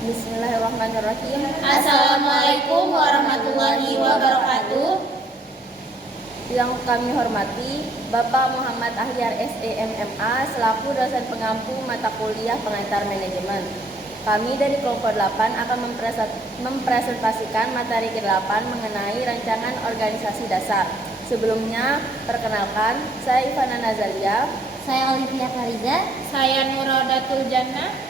Bismillahirrahmanirrahim. Assalamualaikum warahmatullahi wabarakatuh. Yang kami hormati Bapak Muhammad Ahyar SEMMA selaku dosen pengampu mata kuliah pengantar manajemen. Kami dari kelompok 8 akan mempresentasikan materi ke-8 mengenai rancangan organisasi dasar. Sebelumnya, perkenalkan, saya Ivana Nazalia. Saya Olivia Fariza. Saya Nuraudatul Jannah.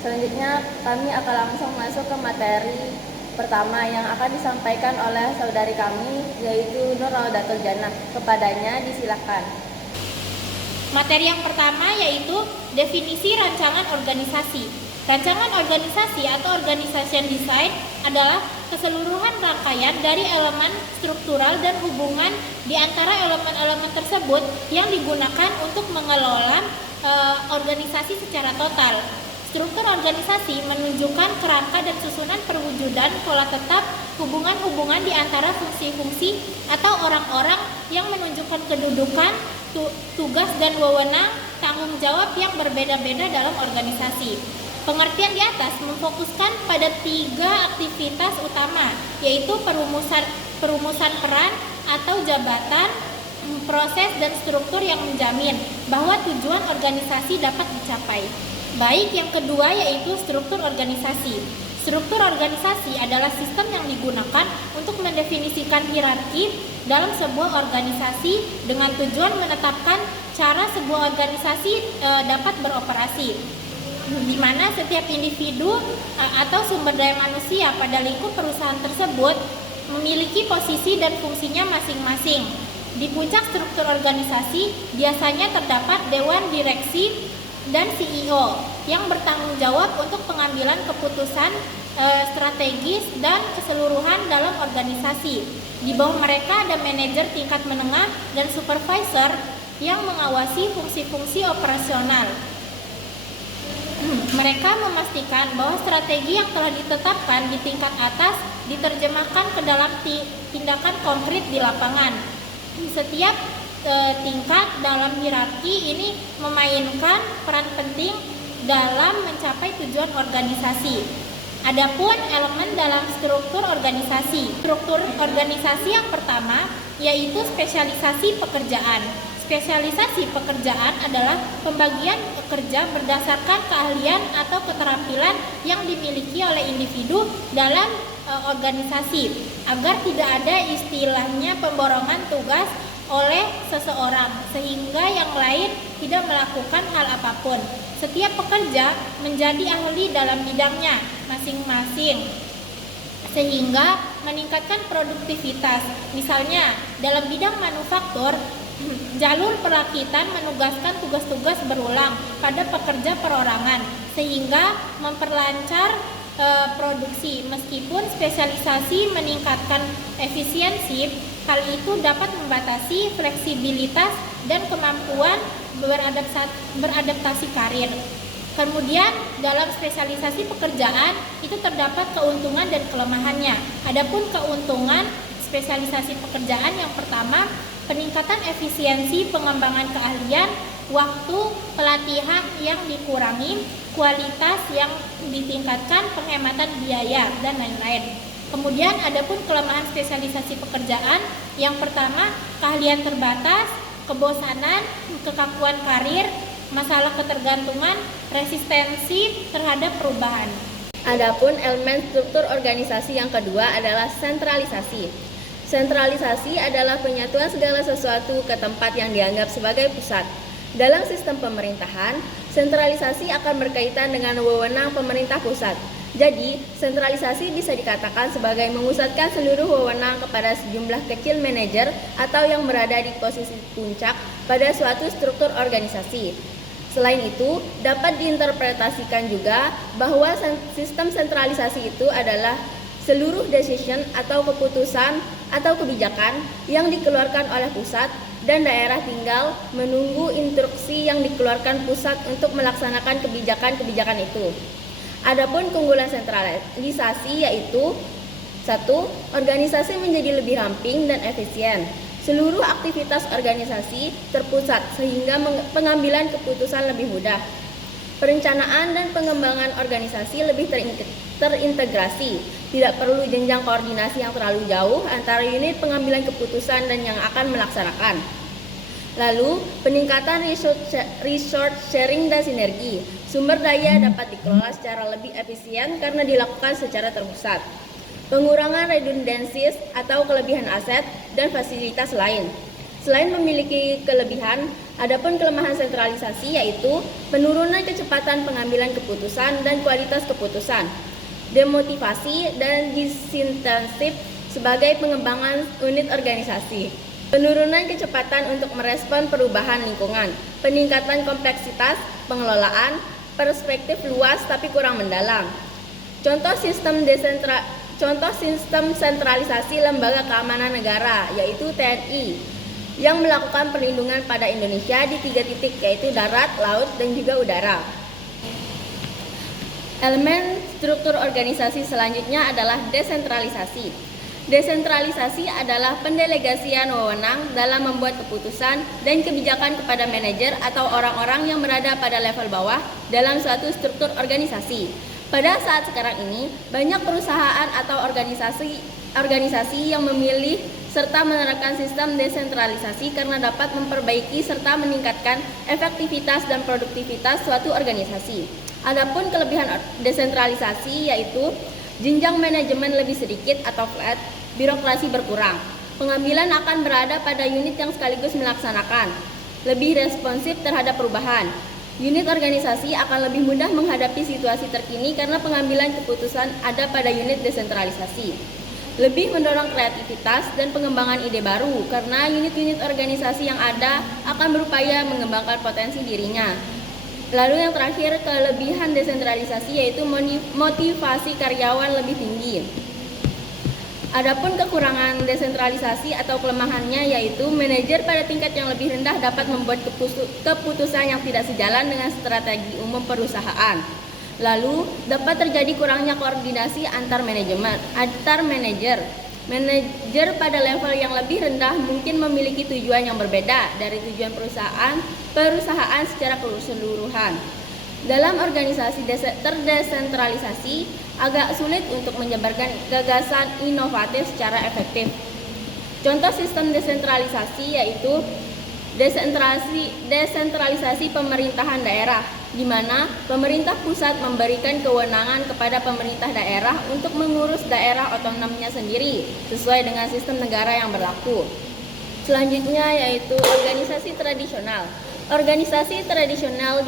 Selanjutnya, kami akan langsung masuk ke materi pertama yang akan disampaikan oleh saudari kami, yaitu Nuraudatul Jannah. Kepadanya disilakan. Materi yang pertama yaitu definisi rancangan organisasi. Rancangan organisasi atau organization design adalah keseluruhan rangkaian dari elemen struktural dan hubungan di antara elemen-elemen tersebut yang digunakan untuk mengelola organisasi secara total. Struktur organisasi menunjukkan kerangka dan susunan perwujudan pola tetap hubungan-hubungan di antara fungsi-fungsi atau orang-orang yang menunjukkan kedudukan, tugas dan wewenang, tanggung jawab yang berbeda-beda dalam organisasi. Pengertian di atas memfokuskan pada 3 aktivitas utama, yaitu perumusan peran atau jabatan, proses dan struktur yang menjamin bahwa tujuan organisasi dapat dicapai. Baik, yang kedua yaitu struktur organisasi. Struktur organisasi adalah sistem yang digunakan untuk mendefinisikan hierarki dalam sebuah organisasi dengan tujuan menetapkan cara sebuah organisasi dapat beroperasi, di mana setiap individu atau sumber daya manusia pada lingkup perusahaan tersebut memiliki posisi dan fungsinya masing-masing. Di puncak struktur organisasi biasanya terdapat dewan direksi dan CEO yang bertanggung jawab untuk pengambilan keputusan strategis dan keseluruhan dalam organisasi. Di bawah mereka ada manajer tingkat menengah dan supervisor yang mengawasi fungsi-fungsi operasional. Mereka memastikan bahwa strategi yang telah ditetapkan di tingkat atas diterjemahkan ke dalam tindakan konkret di lapangan. Setiap tingkat dalam hierarki ini memainkan peran penting dalam mencapai tujuan organisasi. Adapun elemen dalam struktur organisasi. Struktur organisasi yang pertama yaitu spesialisasi pekerjaan. Spesialisasi pekerjaan adalah pembagian kerja berdasarkan keahlian atau keterampilan yang dimiliki oleh individu dalam organisasi, agar tidak ada istilahnya pemborongan tugas oleh seseorang sehingga yang lain tidak melakukan hal apapun. Setiap pekerja menjadi ahli dalam bidangnya masing-masing sehingga meningkatkan produktivitas. Misalnya dalam bidang manufaktur, jalur perakitan menugaskan tugas-tugas berulang pada pekerja perorangan sehingga memperlancar produksi. Meskipun spesialisasi meningkatkan efisiensi, hal itu dapat membatasi fleksibilitas dan kemampuan beradaptasi karir. Kemudian dalam spesialisasi pekerjaan itu terdapat keuntungan dan kelemahannya. Adapun keuntungan spesialisasi pekerjaan yang pertama, peningkatan efisiensi pengembangan keahlian, waktu pelatihan yang dikurangi, kualitas yang ditingkatkan, penghematan biaya, dan lain-lain. Kemudian adapun kelemahan spesialisasi pekerjaan, yang pertama keahlian terbatas, kebosanan, kekakuan karir, masalah ketergantungan, resistensi terhadap perubahan. Adapun elemen struktur organisasi yang kedua adalah sentralisasi. Sentralisasi adalah penyatuan segala sesuatu ke tempat yang dianggap sebagai pusat. Dalam sistem pemerintahan, sentralisasi akan berkaitan dengan wewenang pemerintah pusat. Jadi, sentralisasi bisa dikatakan sebagai memusatkan seluruh wewenang kepada sejumlah kecil manajer atau yang berada di posisi puncak pada suatu struktur organisasi. Selain itu, dapat diinterpretasikan juga bahwa sistem sentralisasi itu adalah seluruh decision atau keputusan atau kebijakan yang dikeluarkan oleh pusat dan daerah tinggal menunggu instruksi yang dikeluarkan pusat untuk melaksanakan kebijakan-kebijakan itu. Adapun keunggulan sentralisasi yaitu 1. Organisasi menjadi lebih ramping dan efisien. Seluruh aktivitas organisasi terpusat sehingga pengambilan keputusan lebih mudah. Perencanaan dan pengembangan organisasi lebih terintegrasi. Tidak perlu jenjang koordinasi yang terlalu jauh antara unit pengambilan keputusan dan yang akan melaksanakan. Lalu, peningkatan resource sharing dan sinergi. Sumber daya dapat dikelola secara lebih efisien karena dilakukan secara terpusat. Pengurangan redundancies atau kelebihan aset dan fasilitas lain. Selain memiliki kelebihan, adapun kelemahan sentralisasi yaitu penurunan kecepatan pengambilan keputusan dan kualitas keputusan, demotivasi dan disinsentif sebagai pengembangan unit organisasi, penurunan kecepatan untuk merespon perubahan lingkungan, peningkatan kompleksitas pengelolaan, perspektif luas tapi kurang mendalam. Contoh sistem sentralisasi lembaga keamanan negara yaitu TNI yang melakukan perlindungan pada Indonesia di 3 titik yaitu darat, laut, dan juga udara. Elemen struktur organisasi selanjutnya adalah desentralisasi. Desentralisasi adalah pendelegasian wewenang dalam membuat keputusan dan kebijakan kepada manajer atau orang-orang yang berada pada level bawah dalam suatu struktur organisasi. Pada saat sekarang ini, banyak perusahaan atau organisasi yang memilih serta menerapkan sistem desentralisasi karena dapat memperbaiki serta meningkatkan efektivitas dan produktivitas suatu organisasi. Adapun kelebihan desentralisasi yaitu jenjang manajemen lebih sedikit atau flat, birokrasi berkurang. Pengambilan akan berada pada unit yang sekaligus melaksanakan, lebih responsif terhadap perubahan. Unit organisasi akan lebih mudah menghadapi situasi terkini karena pengambilan keputusan ada pada unit desentralisasi. Lebih mendorong kreativitas dan pengembangan ide baru karena unit-unit organisasi yang ada akan berupaya mengembangkan potensi dirinya. Lalu yang terakhir, kelebihan desentralisasi yaitu motivasi karyawan lebih tinggi. Adapun kekurangan desentralisasi atau kelemahannya yaitu manajer pada tingkat yang lebih rendah dapat membuat keputusan yang tidak sejalan dengan strategi umum perusahaan. Lalu, dapat terjadi kurangnya koordinasi antar manajer. Manajer pada level yang lebih rendah mungkin memiliki tujuan yang berbeda dari tujuan perusahaan secara keseluruhan. Dalam organisasi terdesentralisasi, agak sulit untuk menyebarkan gagasan inovatif secara efektif. Contoh sistem desentralisasi yaitu desentralisasi pemerintahan daerah, di mana pemerintah pusat memberikan kewenangan kepada pemerintah daerah untuk mengurus daerah otonomnya sendiri sesuai dengan sistem negara yang berlaku. Selanjutnya yaitu organisasi tradisional. Organisasi tradisional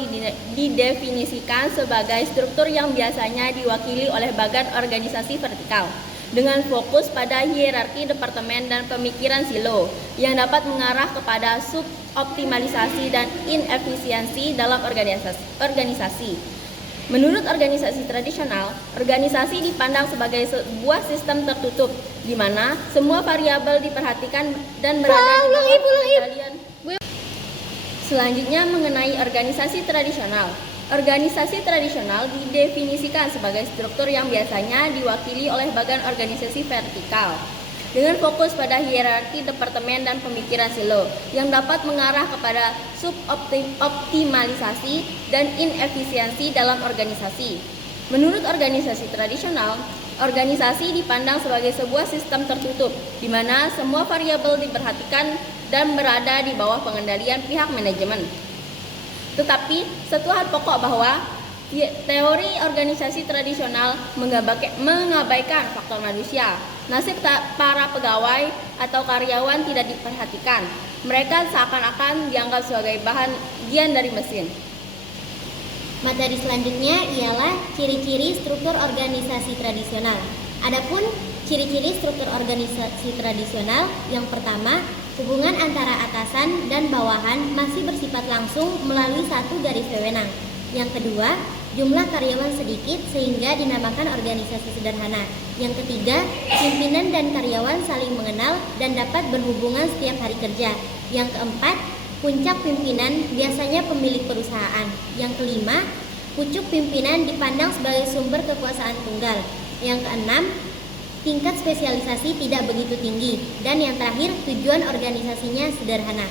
didefinisikan sebagai struktur yang biasanya diwakili oleh bagan organisasi vertikal dengan fokus pada hierarki departemen dan pemikiran silo yang dapat mengarah kepada suboptimalisasi dan inefisiensi dalam organisasi. Menurut organisasi tradisional, organisasi dipandang sebagai sebuah sistem tertutup di mana semua variabel diperhatikan dan berada di bawah pengendalian. Selanjutnya mengenai organisasi tradisional. Organisasi tradisional didefinisikan sebagai struktur yang biasanya diwakili oleh bagan organisasi vertikal dengan fokus pada hierarki departemen dan pemikiran silo yang dapat mengarah kepada suboptimalisasi dan inefisiensi dalam organisasi. Menurut organisasi tradisional, organisasi dipandang sebagai sebuah sistem tertutup di mana semua variabel diperhatikan dan berada di bawah pengendalian pihak manajemen. Tetapi satu hal pokok bahwa teori organisasi tradisional mengabaikan faktor manusia. Nasib para pegawai atau karyawan tidak diperhatikan. Mereka seakan-akan dianggap sebagai bagian dari mesin. Materi selanjutnya ialah ciri-ciri struktur organisasi tradisional. Adapun ciri-ciri struktur organisasi tradisional, yang pertama, hubungan antara atasan dan bawahan masih bersifat langsung melalui satu garis wewenang. Yang kedua, jumlah karyawan sedikit sehingga dinamakan organisasi sederhana. Yang ketiga, pimpinan dan karyawan saling mengenal dan dapat berhubungan setiap hari kerja. Yang keempat, puncak pimpinan biasanya pemilik perusahaan. Yang kelima, pucuk pimpinan dipandang sebagai sumber kekuasaan tunggal. Yang keenam, tingkat spesialisasi tidak begitu tinggi. Dan yang terakhir, tujuan organisasinya sederhana.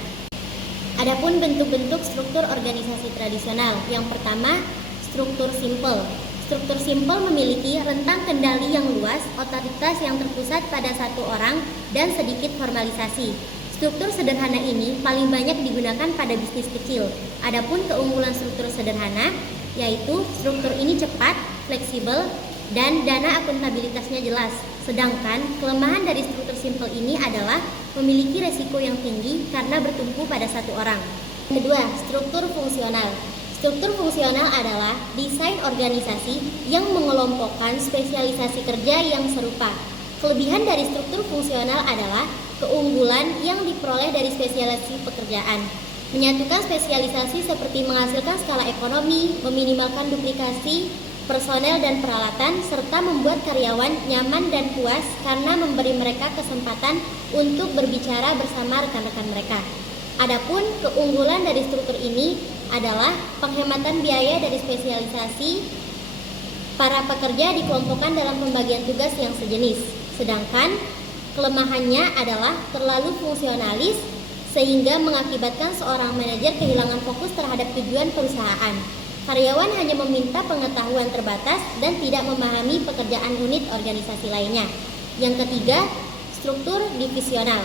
Adapun bentuk-bentuk struktur organisasi tradisional. Yang pertama, struktur simpel. Struktur simpel memiliki rentang kendali yang luas, otoritas yang terpusat pada satu orang, dan sedikit formalisasi. Struktur sederhana ini paling banyak digunakan pada bisnis kecil. Adapun keunggulan struktur sederhana, yaitu struktur ini cepat, fleksibel, dan dana akuntabilitasnya jelas. Sedangkan kelemahan dari struktur simpel ini adalah memiliki resiko yang tinggi karena bertumpu pada satu orang. Kedua, struktur fungsional. Struktur fungsional adalah desain organisasi yang mengelompokkan spesialisasi kerja yang serupa. Kelebihan dari struktur fungsional adalah keunggulan yang diperoleh dari spesialisasi pekerjaan. Menyatukan spesialisasi seperti menghasilkan skala ekonomi, meminimalkan duplikasi personel dan peralatan, serta membuat karyawan nyaman dan puas karena memberi mereka kesempatan untuk berbicara bersama rekan-rekan mereka. Adapun keunggulan dari struktur ini adalah penghematan biaya dari spesialisasi. Para pekerja dikelompokkan dalam pembagian tugas yang sejenis. Sedangkan kelemahannya adalah terlalu fungsionalis sehingga mengakibatkan seorang manajer kehilangan fokus terhadap tujuan perusahaan. Karyawan hanya meminta pengetahuan terbatas dan tidak memahami pekerjaan unit organisasi lainnya. Yang ketiga, struktur divisional.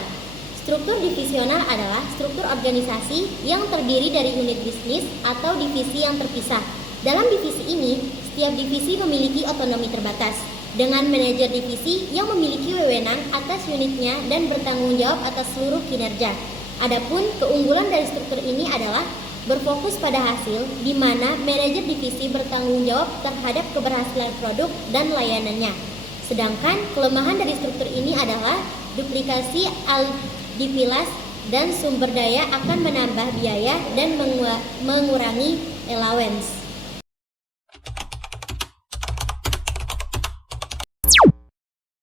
Struktur divisional adalah struktur organisasi yang terdiri dari unit bisnis atau divisi yang terpisah. Dalam divisi ini, setiap divisi memiliki otonomi terbatas, dengan manajer divisi yang memiliki wewenang atas unitnya dan bertanggung jawab atas seluruh kinerja. Adapun keunggulan dari struktur ini adalah berfokus pada hasil, di mana manajer divisi bertanggung jawab terhadap keberhasilan produk dan layanannya. Sedangkan kelemahan dari struktur ini adalah duplikasi dipilas dan sumber daya akan menambah biaya dan mengurangi allowance.